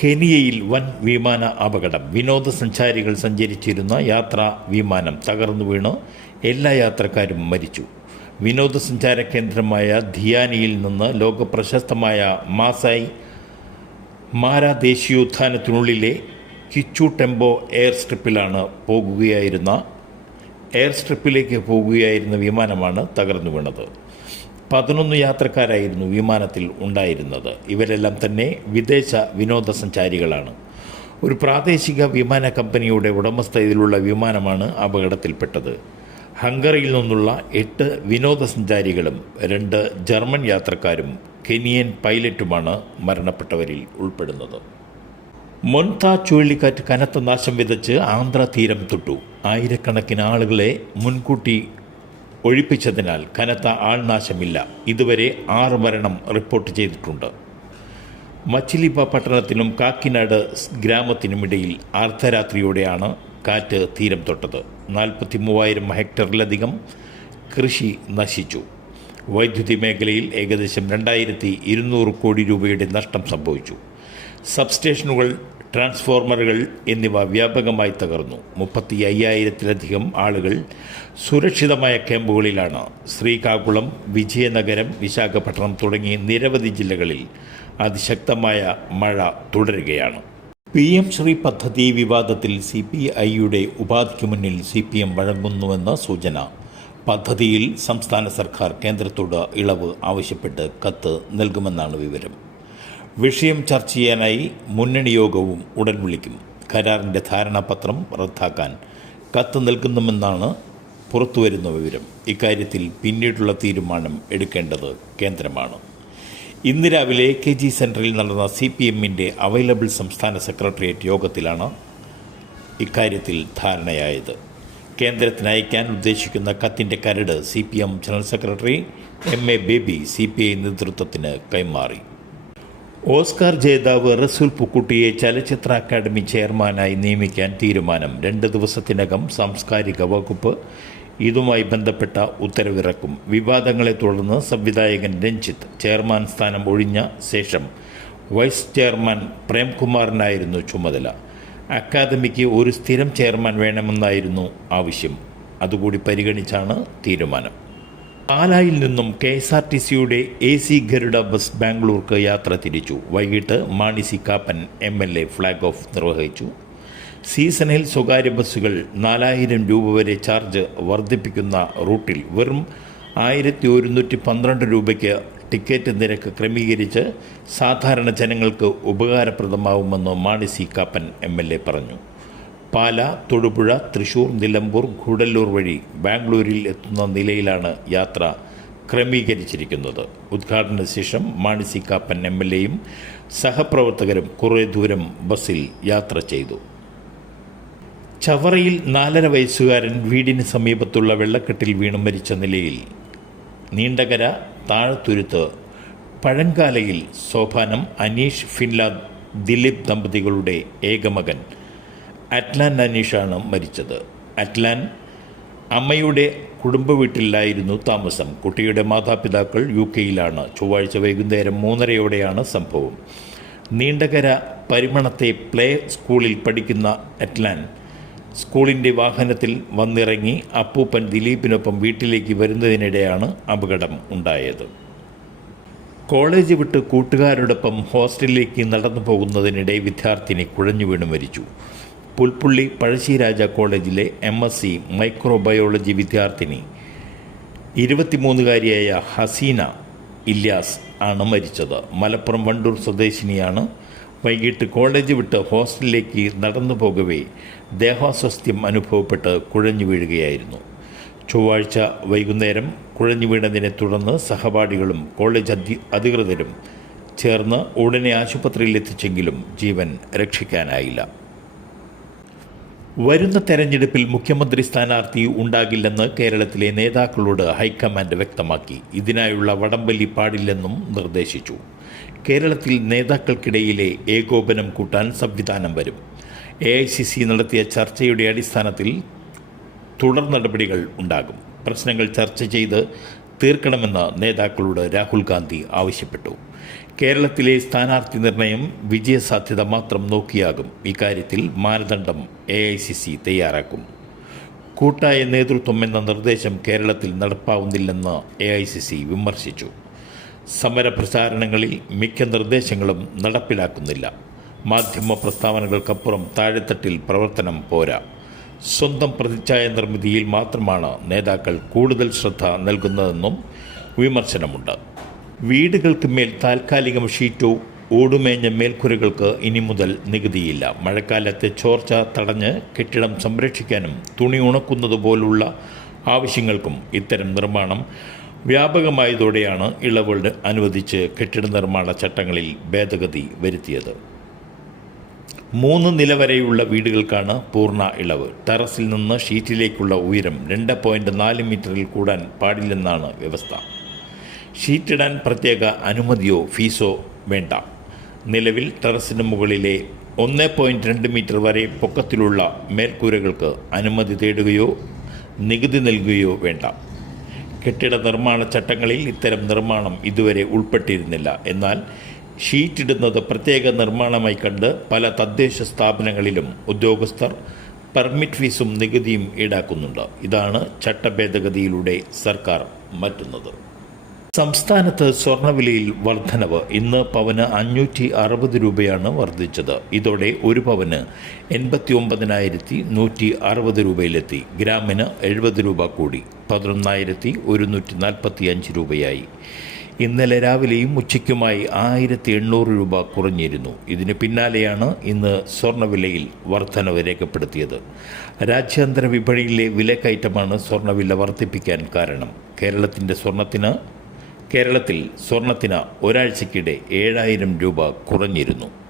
കെനിയയിൽ വൻ വിമാന അപകടം. വിനോദസഞ്ചാരികൾ സഞ്ചരിച്ചിരുന്ന യാത്രാ വിമാനം തകർന്നു വീണ്. എല്ലാ യാത്രക്കാരും മരിച്ചു. വിനോദസഞ്ചാര കേന്ദ്രമായ ധിയാനിയിൽ നിന്ന് ലോകപ്രശസ്തമായ മാസായി മാര ദേശീയോദ്യാനത്തിനുള്ളിലെ കിച്ചു ടെമ്പോ എയർ സ്ട്രിപ്പിലാണ് പോകുകയായിരുന്ന എയർ സ്ട്രിപ്പിലേക്ക് പോകുകയായിരുന്ന വിമാനമാണ് തകർന്നു വീണത്. പതിനൊന്ന് യാത്രക്കാരായിരുന്നു വിമാനത്തിൽ ഉണ്ടായിരുന്നത്. ഇവരെല്ലാം തന്നെ വിദേശ വിനോദസഞ്ചാരികളാണ്. ഒരു പ്രാദേശിക വിമാന കമ്പനിയുടെ ഉടമസ്ഥതയിലുള്ള വിമാനമാണ് അപകടത്തിൽപ്പെട്ടത്. ഹംഗറിയിൽ നിന്നുള്ള എട്ട് വിനോദസഞ്ചാരികളും രണ്ട് ജർമ്മൻ യാത്രക്കാരും കെനിയൻ പൈലറ്റുമാണ് മരണപ്പെട്ടവരിൽ ഉൾപ്പെടുന്നത്. മൊൻത ചുഴലിക്കാറ്റ് കനത്ത നാശം വിതച്ച് ആന്ധ്ര തീരം തൊട്ടു. ആയിരക്കണക്കിന് ആളുകളെ മുൻകൂട്ടി ഒഴിപ്പിച്ചതിനാൽ കനത്ത ആൾനാശമില്ല. ഇതുവരെ ആറ് മരണം റിപ്പോർട്ട് ചെയ്തിട്ടുണ്ട്. മച്ചിലിപ്പ പട്ടണത്തിനും കാക്കിനാട് ഗ്രാമത്തിനുമിടയിൽ അർദ്ധരാത്രിയോടെയാണ് കാറ്റ് തീരം തൊട്ടത്. നാൽപ്പത്തി മൂവായിരം ഹെക്ടറിലധികം കൃഷി നശിച്ചു. വൈദ്യുതി മേഖലയിൽ ഏകദേശം രണ്ടായിരത്തി ഇരുന്നൂറ് കോടി രൂപയുടെ നഷ്ടം സംഭവിച്ചു. സബ്സ്റ്റേഷനുകൾ ട്രാൻസ്ഫോർമറുകൾ എന്നിവ വ്യാപകമായി തകർന്നു. മുപ്പത്തി അയ്യായിരത്തിലധികം ആളുകൾ സുരക്ഷിതമായ ക്യാമ്പുകളിലാണ്. ശ്രീകാകുളം വിജയനഗരം വിശാഖപട്ടണം തുടങ്ങി നിരവധി ജില്ലകളിൽ അതിശക്തമായ മഴ തുടരുകയാണ്. പി എം ശ്രീ പദ്ധതി വിവാദത്തിൽ സി പി ഐയുടെ ഉപാധിക്ക് മുന്നിൽ സി പി എം വഴങ്ങുന്നുവെന്ന സൂചന. പദ്ധതിയിൽ സംസ്ഥാന സർക്കാർ കേന്ദ്രത്തോട് ഇളവ് ആവശ്യപ്പെട്ട് കത്ത് നൽകുമെന്നാണ് വിവരം. വിഷയം ചർച്ച ചെയ്യാനായി മുന്നണി യോഗവും ഉടൻ വിളിക്കും. കരാറിന്റെ ധാരണാപത്രം റദ്ദാക്കാൻ കത്ത് നൽകുന്നുമെന്നാണ് പുറത്തുവരുന്ന വിവരം. ഇക്കാര്യത്തിൽ പിന്നീടുള്ള തീരുമാനം എടുക്കേണ്ടത് കേന്ദ്രമാണ്. ഇന്ന് രാവിലെ കെ ജി സെന്ററിൽ നടന്ന സി പി എമ്മിന്റെ അവൈലബിൾ സംസ്ഥാന സെക്രട്ടേറിയറ്റ് യോഗത്തിലാണ് ഇക്കാര്യത്തിൽ ധാരണയായത്. കേന്ദ്രത്തിന് അയക്കാൻ ഉദ്ദേശിക്കുന്ന കത്തിന്റെ കരട് C P M general secretary M A Baby C P I നേതൃത്വത്തിന് കൈമാറി. ഓസ്കാർ ജേതാവ് റസൂൽ പുക്കുട്ടിയെ ചലച്ചിത്ര അക്കാദമി ചെയർമാനായി നിയമിക്കാൻ തീരുമാനം. രണ്ട് ദിവസത്തിനകം സാംസ്കാരിക വകുപ്പ് ഇതുമായി ബന്ധപ്പെട്ട ഉത്തരവിറക്കും. വിവാദങ്ങളെ തുടർന്ന് സംവിധായകൻ രഞ്ജിത്ത് ചെയർമാൻ സ്ഥാനം ഒഴിഞ്ഞ ശേഷം വൈസ് ചെയർമാൻ പ്രേംകുമാറിനായിരുന്നു ചുമതല. അക്കാദമിക്ക് ഒരു സ്ഥിരം ചെയർമാൻ വേണമെന്നായിരുന്നു ആവശ്യം. അതുകൂടി പരിഗണിച്ചാണ് തീരുമാനം. പാലായിൽ നിന്നും കെ എസ് ആർ ടി സിയുടെ എ സി ഗരുഡ ബസ് ബാംഗ്ലൂർക്ക് യാത്ര തിരിച്ചു. വൈകിട്ട് Mani C Kappan M L A flag off നിർവഹിച്ചു. സീസണിൽ സ്വകാര്യ ബസ്സുകൾ നാലായിരം രൂപ വരെ ചാർജ് വർദ്ധിപ്പിക്കുന്ന റൂട്ടിൽ വെറും ആയിരത്തി ഒരുന്നൂറ്റി പന്ത്രണ്ട് രൂപയ്ക്ക് ടിക്കറ്റ് നിരക്ക് ക്രമീകരിച്ച് സാധാരണ ജനങ്ങൾക്ക് ഉപകാരപ്രദമാവുമെന്ന് Mani C Kappan M L A പറഞ്ഞു. പാല തൊടുപുഴ തൃശൂർ നിലമ്പൂർ ഗുഡല്ലൂർ വഴി ബാംഗ്ലൂരിൽ എത്തുന്ന നിലയിലാണ് യാത്ര ക്രമീകരിച്ചിരിക്കുന്നത്. ഉദ്ഘാടന ശേഷം മാണിസി കാപ്പൻ എം എൽ എയും സഹപ്രവർത്തകരും കുറേ ദൂരം ബസ്സിൽ യാത്ര ചെയ്തു. ചവറയിൽ നാലര വയസ്സുകാരൻ വീടിന് സമീപത്തുള്ള വെള്ളക്കെട്ടിൽ വീണു മരിച്ച നിലയിൽ നീണ്ടകര താഴത്തുരുത്ത് പഴങ്കാലയിൽ സോപാനം അനീഷ് ഫിൻലാദ് ദിലീപ് ദമ്പതികളുടെ ഏകമകൻ അറ്റ്ലാൻ അനീഷാണ് മരിച്ചത്. അറ്റ്ലാൻ അമ്മയുടെ കുടുംബ വീട്ടിലായിരുന്നു താമസം. കുട്ടിയുടെ മാതാപിതാക്കൾ യു കെയിലാണ്. ചൊവ്വാഴ്ച വൈകുന്നേരം മൂന്നരയോടെയാണ് സംഭവം. നീണ്ടകര പരിമണത്തെ പ്ലേ സ്കൂളിൽ പഠിക്കുന്ന അറ്റ്ലാൻ സ്കൂളിന്റെ വാഹനത്തിൽ വന്നിറങ്ങി അപ്പൂപ്പൻ ദിലീപിനൊപ്പം വീട്ടിലേക്ക് വരുന്നതിനിടെയാണ് അപകടം ഉണ്ടായത്. കോളേജ് വിട്ട് കൂട്ടുകാരോടൊപ്പം ഹോസ്റ്റലിലേക്ക് നടന്നു പോകുന്നതിനിടെ വിദ്യാർത്ഥിനി കുഴഞ്ഞു വീണ് മരിച്ചു. പുൽപ്പുള്ളി പഴശ്ശിരാജ കോളേജിലെ എം എസ് സി മൈക്രോബയോളജി വിദ്യാർത്ഥിനി. ഇരുപത്തിമൂന്നുകാരിയായ ഹസീന ഇല്യാസ് ആണ് മരിച്ചത്. മലപ്പുറം വണ്ടൂർ സ്വദേശിനിയാണ്. വൈകിട്ട് കോളേജ് വിട്ട് ഹോസ്റ്റലിലേക്ക് നടന്നു പോകവേ ദേഹാസ്വസ്ഥ്യം അനുഭവപ്പെട്ട് കുഴഞ്ഞു വീഴുകയായിരുന്നു. ചൊവ്വാഴ്ച വൈകുന്നേരം കുഴഞ്ഞു വീണതിനെ തുടർന്ന് സഹപാഠികളും കോളേജ് അധി അധികൃതരും ചേർന്ന് ഉടനെ ആശുപത്രിയിൽ എത്തിച്ചെങ്കിലും ജീവൻ രക്ഷിക്കാനായില്ല. വരുന്ന തെരഞ്ഞെടുപ്പിൽ മുഖ്യമന്ത്രി സ്ഥാനാർത്ഥി ഉണ്ടാകില്ലെന്ന് കേരളത്തിലെ നേതാക്കളോട് ഹൈക്കമാൻഡ് വ്യക്തമാക്കി. ഇതിനായുള്ള വടംവലി പാടില്ലെന്നും നിർദ്ദേശിച്ചു. കേരളത്തിൽ നേതാക്കൾക്കിടയിലെ ഏകോപനം കൂട്ടാൻ സംവിധാനം വരും. എ നടത്തിയ ചർച്ചയുടെ അടിസ്ഥാനത്തിൽ തുടർ നടപടികൾ ഉണ്ടാകും. പ്രശ്നങ്ങൾ ചർച്ച ചെയ്ത് തീർക്കണമെന്ന് നേതാക്കളോട് രാഹുൽ ഗാന്ധി ആവശ്യപ്പെട്ടു. കേരളത്തിലെ സ്ഥാനാർത്ഥി നിർണയം വിജയസാധ്യത മാത്രം നോക്കിയാകും. ഇക്കാര്യത്തിൽ മാനദണ്ഡം എ ഐ സി സി തയ്യാറാക്കും. കൂട്ടായ നേതൃത്വം എന്ന നിർദ്ദേശം കേരളത്തിൽ നടപ്പാവുന്നില്ലെന്ന് എ ഐ സി സി വിമർശിച്ചു. സമരപ്രചാരണങ്ങളിൽ മിക്ക നിർദ്ദേശങ്ങളും നടപ്പിലാക്കുന്നില്ല. മാധ്യമ പ്രസ്താവനകൾക്കപ്പുറം താഴെത്തട്ടിൽ പ്രവർത്തനം പോരാ. സ്വന്തം പ്രതിച്ഛായ നിർമ്മിതിയിൽ മാത്രമാണ് നേതാക്കൾ കൂടുതൽ ശ്രദ്ധ നൽകുന്നതെന്നും വിമർശനമുണ്ട്. വീടുകൾക്ക് മേൽ താൽക്കാലികം ഷീറ്റോ ഓടുമേഞ്ഞ മേൽക്കുരകൾക്ക് ഇനി മുതൽ നികുതിയില്ല. മഴക്കാലത്തെ ചോർച്ച തടഞ്ഞ് കെട്ടിടം സംരക്ഷിക്കാനും തുണി ഉണക്കുന്നതുപോലുള്ള ആവശ്യങ്ങൾക്കും ഇത്തരം നിർമ്മാണം വ്യാപകമായതോടെയാണ് ഇളവുകൾ അനുവദിച്ച് കെട്ടിട നിർമ്മാണ ചട്ടങ്ങളിൽ ഭേദഗതി വരുത്തിയത്. മൂന്ന് നില വരെയുള്ള വീടുകൾക്കാണ് പൂർണ ഇളവ്. ടെറസിൽ നിന്ന് ഷീറ്റിലേക്കുള്ള ഉയരം രണ്ട് പോയിന്റ് നാല് മീറ്ററിൽ കൂടാൻ പാടില്ലെന്നാണ് വ്യവസ്ഥ. ഷീറ്റിടാൻ പ്രത്യേക അനുമതിയോ ഫീസോ വേണ്ട. നിലവിൽ ടെറസിന് മുകളിലെ ഒന്ന് പോയിന്റ് രണ്ട് മീറ്റർ വരെ പൊക്കത്തിലുള്ള മേൽക്കൂരകൾക്ക് അനുമതി തേടുകയോ നികുതി നൽകുകയോ വേണ്ട. കെട്ടിട നിർമ്മാണ ചട്ടങ്ങളിൽ ഇത്തരം നിർമ്മാണം ഇതുവരെ ഉൾപ്പെട്ടിരുന്നില്ല. എന്നാൽ ഷീറ്റിടുന്നത് പ്രത്യേക നിർമ്മാണമായി കണ്ട് പല തദ്ദേശ സ്ഥാപനങ്ങളിലും ഉദ്യോഗസ്ഥർ പെർമിറ്റ് ഫീസും നികുതിയും ഈടാക്കുന്നുണ്ട്. ഇതാണ് ചട്ടഭേദഗതിയിലൂടെ സർക്കാർ മാറ്റുന്നത്. സംസ്ഥാനത്ത് സ്വർണവിലയിൽ വർധനവ് ഇന്ന് പവന് അഞ്ഞൂറ്റി അറുപത് രൂപയാണ് വർദ്ധിച്ചത്. ഇതോടെ ഒരു പവന് എൺപത്തി ഒമ്പതിനായിരത്തി നൂറ്റി അറുപത് രൂപയിലെത്തി. ഗ്രാമിന് എഴുപത് രൂപ കൂടി. പതിനൊന്നായിരത്തി ഒരുന്നൂറ്റി നാൽപ്പത്തി അഞ്ച് രൂപയായി. ഇന്നലെ രാവിലെയും ഉച്ചയ്ക്കുമായി ആയിരത്തി എണ്ണൂറ് രൂപ കുറഞ്ഞിരുന്നു. ഇതിന് പിന്നാലെയാണ് ഇന്ന് സ്വർണവിലയിൽ വർധനവ് രേഖപ്പെടുത്തിയത്. രാജ്യാന്തര വിപണിയിലെ വിലക്കയറ്റമാണ് സ്വർണവില വർദ്ധിപ്പിക്കാൻ കാരണം. കേരളത്തിന്റെ സ്വർണത്തിന് കേരളത്തിൽ സ്വർണത്തിന് ഒരാഴ്ചക്കിടെ ഏഴായിരം രൂപ കുറഞ്ഞിരുന്നു.